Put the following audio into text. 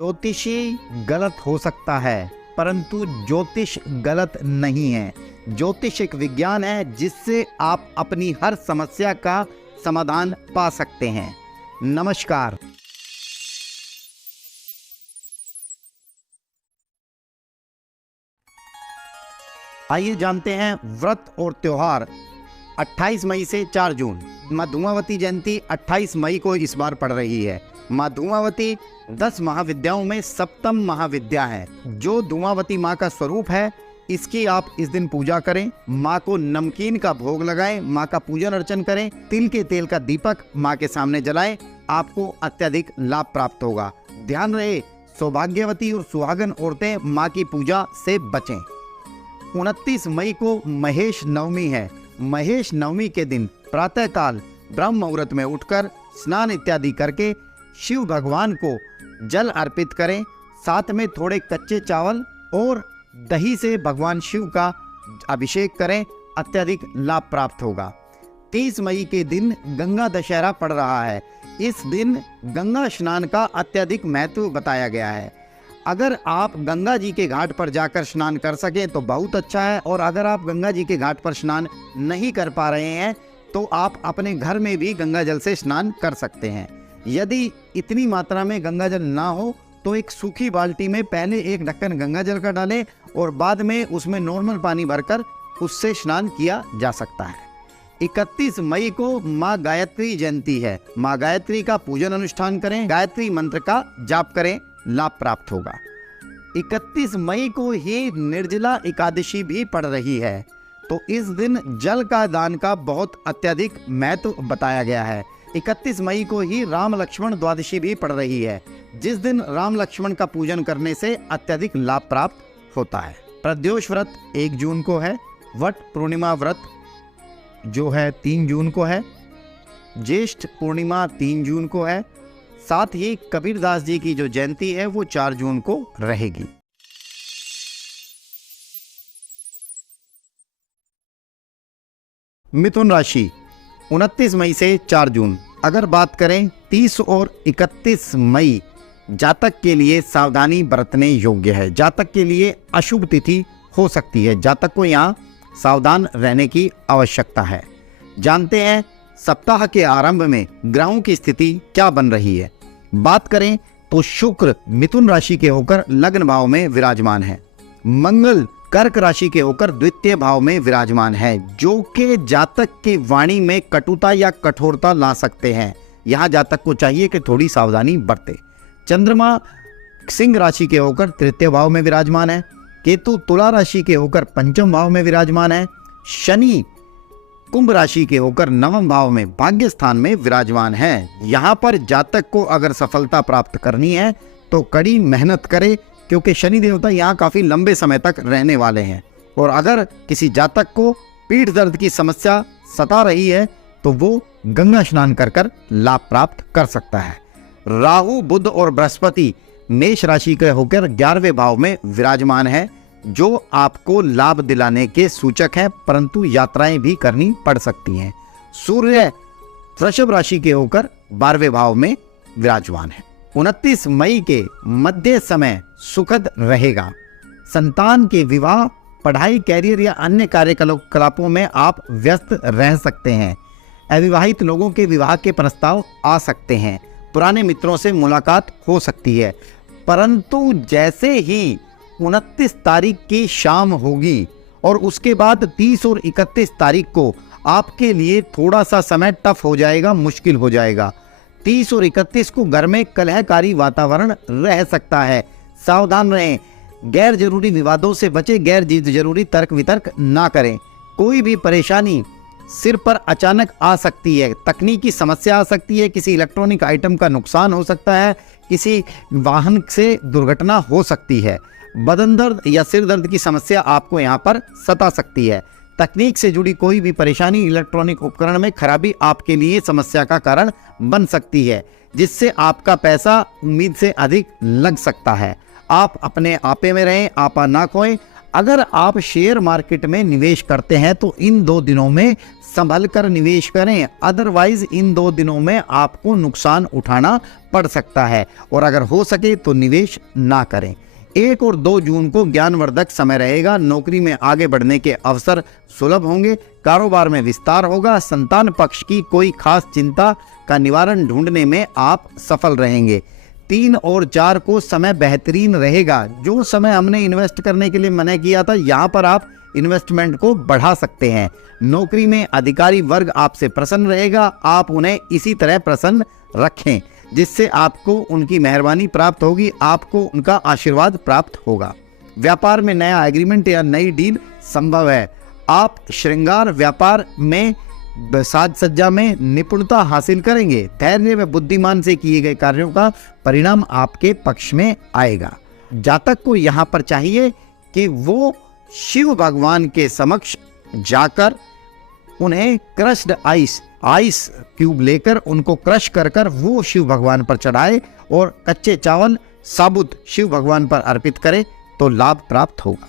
ज्योतिषी गलत हो सकता है, परंतु ज्योतिष गलत नहीं है। ज्योतिष एक विज्ञान है जिससे आप अपनी हर समस्या का समाधान पा सकते हैं। नमस्कार। आइए जानते हैं व्रत और त्योहार। 28 मई से 4 जून माँ धूमावती जयंती 28 मई को इस बार पड़ रही है। माँ धूमावती 10 महाविद्याओं में सप्तम महाविद्या है, जो धूमावती माँ का स्वरूप है। इसकी आप इस दिन पूजा करें, माँ को नमकीन का भोग लगाएं, माँ का पूजन अर्चन करें, तिल के तेल का दीपक माँ के सामने जलाएं, आपको अत्यधिक लाभ प्राप्त होगा। ध्यान रहे, सौभाग्यवती और सुहागन औरतें माँ की पूजा से बचें। 29 मई को महेश नवमी है। महेश नवमी के दिन प्रातःकाल ब्रह्म मुहूर्त में उठकर स्नान इत्यादि करके शिव भगवान को जल अर्पित करें। साथ में थोड़े कच्चे चावल और दही से भगवान शिव का अभिषेक करें, अत्यधिक लाभ प्राप्त होगा। 30 मई के दिन गंगा दशहरा पड़ रहा है। इस दिन गंगा स्नान का अत्यधिक महत्व बताया गया है। अगर आप गंगा जी के घाट पर जाकर स्नान कर सकें तो बहुत अच्छा है, और अगर आप गंगा जी के घाट पर स्नान नहीं कर पा रहे हैं तो आप अपने घर में भी गंगा जल से स्नान कर सकते हैं। यदि इतनी मात्रा में गंगा जल ना हो तो एक सूखी बाल्टी में पहले एक ढक्कन गंगा जल का डालें और बाद में उसमें नॉर्मल पानी भरकर उससे स्नान किया जा सकता है। 31 मई को माँ गायत्री जयंती है। माँ गायत्री का पूजन अनुष्ठान करें, गायत्री मंत्र का जाप करें, लाभ प्राप्त होगा। 31 मई को ही निर्जला एकादशी भी पड़ रही है, तो इस दिन जल का दान का बहुत अत्यधिक महत्व बताया गया है। 31 मई को ही राम लक्ष्मण द्वादशी भी पड़ रही है, जिस दिन राम लक्ष्मण का पूजन करने से अत्यधिक लाभ प्राप्त होता है। प्रद्योष व्रत 1 जून को है। वट पूर्णिमा व्रत जो है 3 जून को है। ज्येष्ठ पूर्णिमा 3 जून को है। साथ ही कबीरदास जी की जो जयंती है वो 4 जून को रहेगी। मिथुन राशि 29 मई से 4 जून। अगर बात करें 30 और 31 मई, जातक के लिए सावधानी बरतने योग्य है। जातक के लिए अशुभ तिथि हो सकती है, जातक को यहाँ सावधान रहने की आवश्यकता है। जानते हैं सप्ताह के आरंभ में ग्रहों की स्थिति क्या बन रही है। बात करें तो शुक्र मिथुन राशि के होकर लग्न भाव में विराजमान है। मंगल कर्क राशि के होकर द्वितीय भाव में विराजमान है, जो कि जातक की वाणी में कटुता या कठोरता ला सकते हैं। यहाँ जातक को चाहिए कि थोड़ी सावधानी बरते। चंद्रमा सिंह राशि के होकर तृतीय भाव में विराजमान है। केतु तुला राशि के होकर पंचम भाव में विराजमान है। शनि कुंभ राशि के होकर नवम भाव में भाग्य स्थान में विराजमान है। यहाँ पर जातक को अगर सफलता प्राप्त करनी है तो कड़ी मेहनत करे, क्योंकि शनि देवता यहाँ काफ़ी लंबे समय तक रहने वाले हैं। और अगर किसी जातक को पीठ दर्द की समस्या सता रही है तो वो गंगा स्नान कर कर लाभ प्राप्त कर सकता है। राहु बुध और बृहस्पति मेष राशि के होकर 11वें भाव में विराजमान है, जो आपको लाभ दिलाने के सूचक है, परंतु यात्राएं भी करनी पड़ सकती हैं। सूर्य वृषभ राशि के होकर 12वें भाव में विराजमान है। 29 मई के मध्य समय सुखद रहेगा। संतान के विवाह, पढ़ाई, कैरियर या अन्य कार्यकलापों में आप व्यस्त रह सकते हैं। अविवाहित लोगों के विवाह के प्रस्ताव आ सकते हैं। पुराने मित्रों से मुलाकात हो सकती है, परंतु जैसे ही 29 तारीख की शाम होगी और उसके बाद 30 और 31 तारीख को आपके लिए थोड़ा सा समय टफ हो जाएगा, मुश्किल हो जाएगा। 30 और 31 को घर में कलहकारी वातावरण रह सकता है। सावधान रहें, गैर जरूरी विवादों से बचें, गैर जरूरी तर्क वितर्क ना करें। कोई भी परेशानी सिर पर अचानक आ सकती है, तकनीकी समस्या आ सकती है, किसी इलेक्ट्रॉनिक आइटम का नुकसान हो सकता है, किसी वाहन से दुर्घटना हो सकती है। बदन दर्द या सिर दर्द की समस्या आपको यहाँ पर सता सकती है। तकनीक से जुड़ी कोई भी परेशानी, इलेक्ट्रॉनिक उपकरण में खराबी आपके लिए समस्या का कारण बन सकती है, जिससे आपका पैसा उम्मीद से अधिक लग सकता है। आप अपने आपे में रहें, आपा ना खोएं। अगर आप शेयर मार्केट में निवेश करते हैं तो इन 2 दिनों में संभल कर निवेश करें, अदरवाइज इन 2 दिनों में आपको नुकसान उठाना पड़ सकता है और अगर हो सके तो निवेश ना करें। 1 और 2 जून को ज्ञानवर्धक समय रहेगा। नौकरी में आगे बढ़ने के अवसर सुलभ होंगे, कारोबार में विस्तार होगा, संतान पक्ष की कोई खास चिंता का निवारण ढूंढने में आप सफल रहेंगे। 3 और 4 को समय बेहतरीन रहेगा। जो समय हमने इन्वेस्ट करने के लिए मना किया था, यहाँ पर आप इन्वेस्टमेंट को बढ़ा सकते हैं। नौकरी में अधिकारी वर्ग आपसे प्रसन्न रहेगा, आप उन्हें इसी तरह प्रसन्न रखें जिससे आपको उनकी मेहरबानी प्राप्त होगी, आपको उनका आशीर्वाद प्राप्त होगा। व्यापार में नया एग्रीमेंट या नई डील संभव है। आप श्रृंगार व्यापार में साज सज्जा में निपुणता हासिल करेंगे। धैर्य व बुद्धिमान से किए गए कार्यों का परिणाम आपके पक्ष में आएगा। जातक को यहाँ पर चाहिए कि वो शिव भगवान के समक्ष जाकर उन्हें क्रश्ड आइस क्यूब लेकर उनको क्रश कर कर वो शिव भगवान पर चढ़ाए और कच्चे चावल साबुत शिव भगवान पर अर्पित करे तो लाभ प्राप्त होगा।